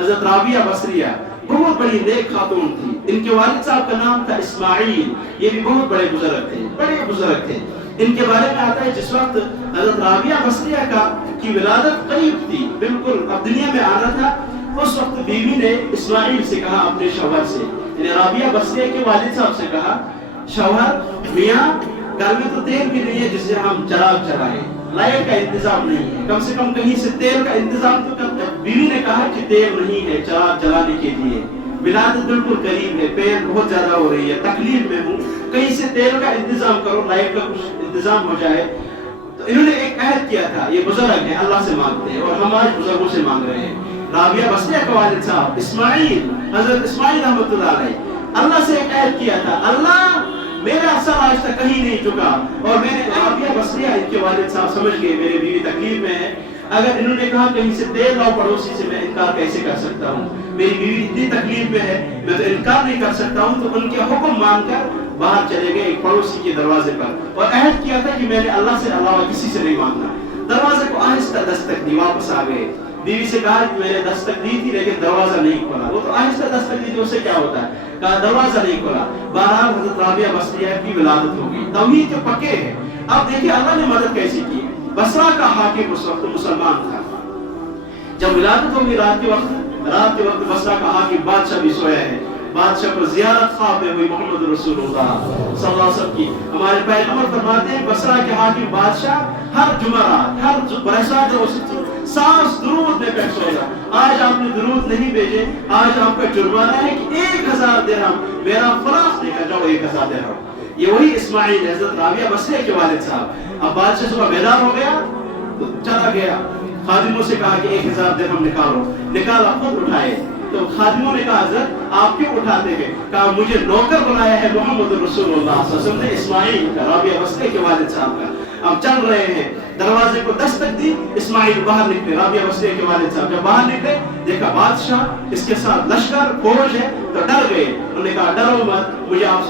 حضرت رابعہ بصریہ بہت بڑی نیک خاتون تھی. ان کے والد صاحب کا نام تھا اسماعیل. یہ بھی بہت بڑے بزرگ تھے, بڑے بزرگ تھے. ان کے بارے میں آتا ہے جس وقت حضرت رابعہ بصریہ کی ولادت قریب تھی, بالکل اب دنیا میں آنا تھا, اس وقت بیوی نے اسماعیل سے کہا, اپنے شوہر سے, یعنی رابعہ بصریہ کے والد صاحب سے کہا, شوہر میاں گھر میں تو تیل بھی نہیں ہے جس سے ہم چراغ چلائیں, لائٹ کا انتظام نہیں ہے, کم سے کم کہیں سے تیل کا انتظام تو کر. بیوی نے کہا کہ تیل نہیں ہے چراغ جلانے کے لیے, ولادت بالکل قریب ہے, پین بہت زیادہ ہو رہی ہے, تکلیف میں ہوں, کہیں سے تیل کا انتظام کرو, لائٹ کا کچھ انتظام ہو جائے. تو انہوں نے ایک عہد کیا تھا, یہ بزرگ ہیں اللہ سے مانگتے ہیں اور ہم آج بزرگوں سے مانگ رہے ہیں. رابعہ بصریہ کا والد صاحب اسماعیل, حضرت اسماعیل رحمۃ اللہ علیہ, اللہ سے ایک عہد کیا تھا, اللہ میرا سر آج تک کہیں نہیں جھکا, اور میں نے رابعہ بصریہ, ان کے والد صاحب سمجھ گئے میرے بیوی تکلیف میں ہے, اگر انہوں نے کہا کہیں سے تیل لاؤ پڑوسی سے, میں انکار کیسے کر سکتا ہوں, میری بیوی اتنی تکلیف میں ہے, میں تو انکار نہیں کر سکتا ہوں. تو ان کے حکم مان کر باہر چلے گئے ایک پڑوسی کے دروازے پر, اور عہد کیا تھا کہ میں نے اللہ سے علاوہ کسی سے نہیں مانگنا. دروازے کو آہستہ دستک دی, واپس آ گئے. بیوی سے کہا کہ میں نے دستک دی تھی لیکن دروازہ نہیں کھولا. وہ تو آہستہ دستک دی تھی, اس سے کیا ہوتا ہے, کہا دروازہ نہیں کھولا. بہرحال حضرت رابعہ بصریہ کی ولادت ہو گئی. توحید کے پکے ہیں. اب دیکھیے اللہ نے مدد کیسی کی. بصرہ کا حاکم اس وقت مسلمان تھا. جب ولادت ہوگی رات کے وقت بصرہ کا حاکم بادشاہ بھی سویا ہے. بادشاہ کو زیارت خواب میں ہوئی محمد رسول اللہ صلی اللہ علیہ وسلم کی. ہمارے پیغمبر فرماتے ہیں بصرہ کے حاکم بادشاہ ہر جمعرات, ہر برسات سانس درود میں بیٹھ سوئے گا. آج آپ نے درود نہیں بھیجے, آج آپ کا جرمانہ ہے کہ 1000 درہم میرا فلاس لے کر جاؤ, 1000 درہم. یہ وہی اسماعیل حضرت رابعہ بصریہ کے والد صاحب. اب بادشاہ صبح بیدار ہو گیا تو چلا گیا, خادموں سے کہا کہ 1000 درہم نکالو. نکالا, خود اٹھائے. تو خادموں نے کہا حضرت آپ کیوں اٹھاتے ہیں؟ کہا مجھے نوکر بنایا ہے محمد رسول اللہ صلی اللہ علیہ وسلم نے, اسماعیل کا, رابعہ بصریہ کے والد صاحب کا. اب چل رہے ہیں, دروازے کو دستک دی, اسماعیل باہر نکلے, رابعہ بصریہ کے والد صاحب جب باہر نکلے دیکھا بادشاہ, اس کے ساتھ لشکر فوج ہے, تو ڈر گئے. انہوں نے کہا ڈرو مت, مجھے آپ سے